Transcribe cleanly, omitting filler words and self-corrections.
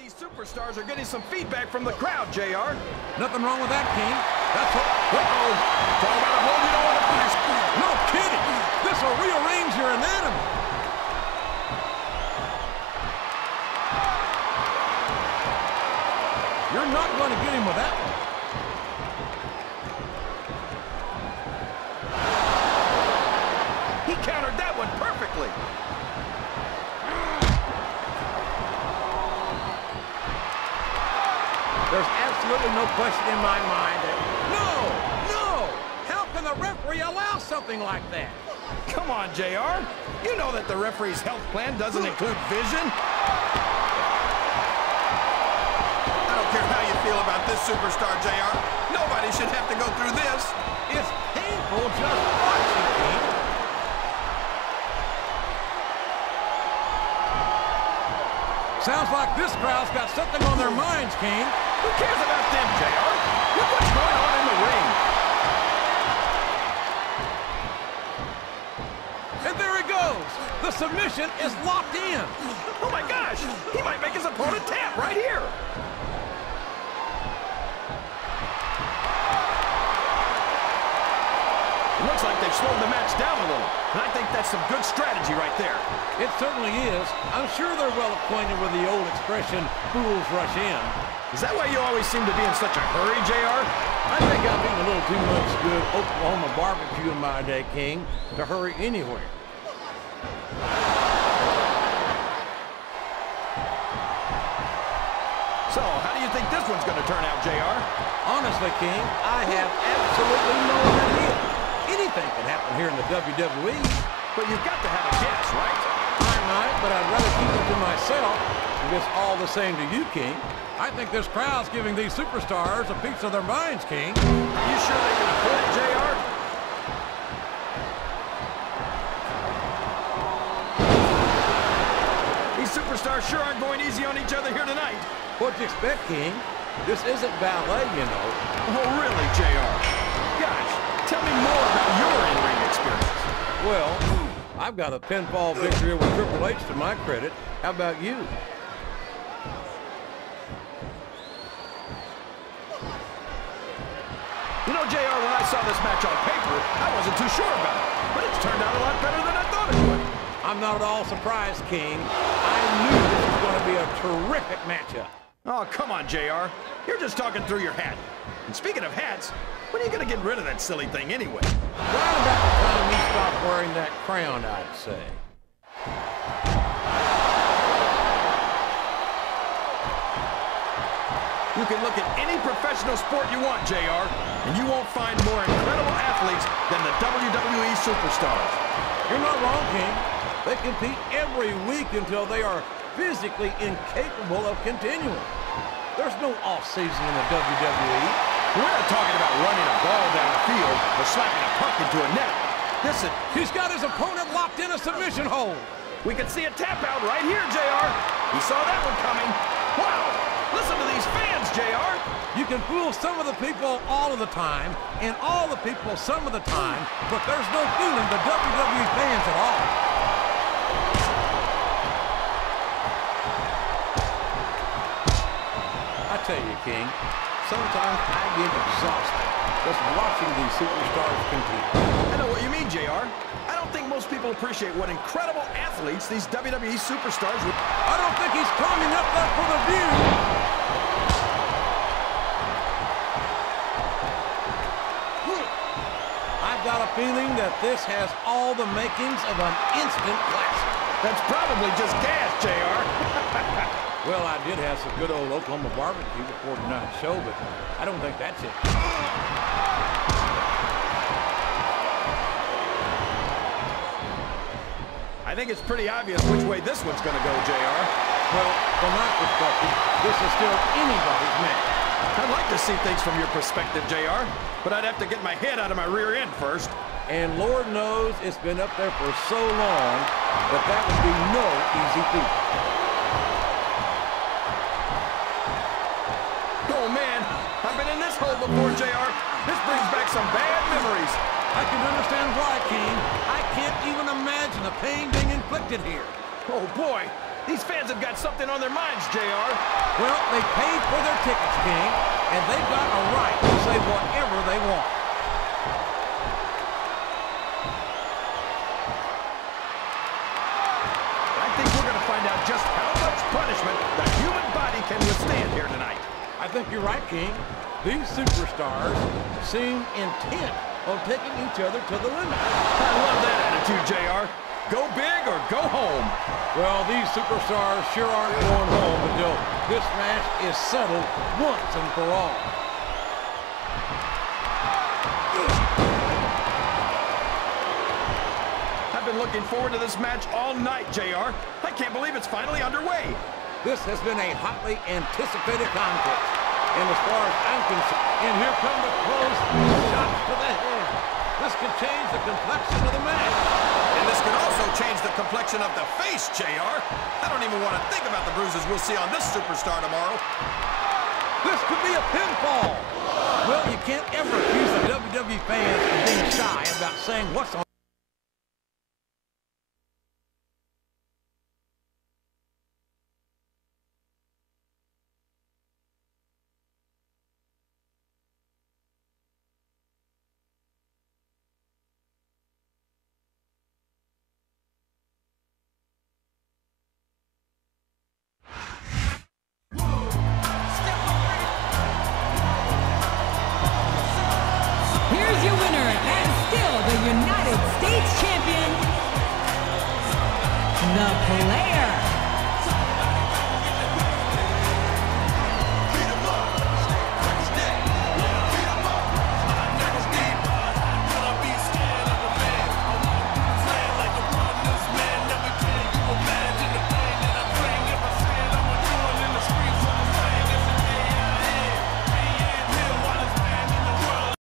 These superstars are getting some feedback from the crowd, JR. Nothing wrong with that, King. That's what... Uh-oh. Talk about a hole you don't want to finish. No kidding. This will rearrange your anatomy. You're not going to get him with that one. He countered that one perfectly. There's absolutely no question in my mind that... No! How can the referee allow something like that? Come on, JR. You know that the referee's health plan doesn't include vision. I don't care how you feel about this superstar, JR. Nobody should have to go through this. It's painful just watching, King. Sounds like this crowd's got something on their minds, King. Who cares about them, JR? Look what's going on in the ring. And there he goes. The submission is locked in. Oh, my gosh. He might make his opponent tap right here. It looks like they've slowed the match down a little. And I think that's some good strategy right there. It certainly is. I'm sure they're well acquainted with the old expression, fools rush in. Is that why you always seem to be in such a hurry, JR? I think I've eaten a little too much good Oklahoma barbecue in my day, King, to hurry anywhere. So, how do you think this one's going to turn out, JR? Honestly, King, I have absolutely no idea. Anything can happen here in the WWE. But you've got to have a guess, right? I might, but I'd rather keep it to myself. If it's all the same to you, King. I think this crowd's giving these superstars a piece of their minds, King. Are you sure they can afford it, JR? These superstars sure aren't going easy on each other here tonight. What'd you expect, King? This isn't ballet, you know. Oh, really, JR? Gosh, tell me more about your in-ring experience. Well, I've got a pinfall victory with Triple H to my credit. How about you? You know, JR, when I saw this match on paper, I wasn't too sure about it. But it's turned out a lot better than I thought it would. I'm not at all surprised, King. I knew this was going to be a terrific matchup. Oh, come on, JR. You're just talking through your hat. And speaking of hats, when are you going to get rid of that silly thing anyway? Right about the time he stopped wearing that crown, I'd say. You can look at any professional sport you want, JR, and you won't find more incredible athletes than the WWE superstars. You're not wrong, King. They compete every week until they are physically incapable of continuing. There's no off-season in the WWE. We're not talking about running a ball down the field or slapping a puck into a net. Listen, he's got his opponent locked in a submission hold. We can see a tap out right here, JR. He saw that one coming. Wow, listen to these fans, JR. You can fool some of the people all of the time and all the people some of the time, but there's no fooling the WWE fans at all. I tell you, King, sometimes I get exhausted just watching these superstars compete. I know what you mean, JR. I don't think most people appreciate what incredible athletes these WWE superstars would... I don't think he's climbing up that for the view. I've got a feeling that this has all the makings of an instant classic. That's probably just gas, JR. Well, I did have some good old Oklahoma barbecue before tonight's show, but I don't think that's it. I think it's pretty obvious which way this one's going to go, JR. Well, from my perspective, this is still anybody's match. I'd like to see things from your perspective, JR, but I'd have to get my head out of my rear end first. And Lord knows it's been up there for so long that that would be no easy feat. Oh, man, I've been in this hole before, JR. This brings back some bad memories. I can understand why, King. I can't even imagine the pain being inflicted here. Oh, boy, These fans have got something on their minds, JR. Well, they paid for their tickets, King, and they've got a right to say whatever they want. I think we're going to find out just how much punishment the human body can withstand here tonight. I think you're right, King. These superstars seem intent on taking each other to the limit. I love that attitude, JR. Go big or go home. Well, these superstars sure aren't going home until this match is settled once and for all. I've been looking forward to this match all night, JR. I can't believe it's finally underway. This has been a hotly anticipated contest. And as far as I'm concerned, and here come the close shots to the head. This could change the complexion of the match. And this could also change the complexion of the face, JR. I don't even want to think about the bruises we'll see on this superstar tomorrow. This could be a pinfall. Well, you can't ever accuse the WWE fans of being shy about saying what's on. Here's your winner and still the United States champion, the Player.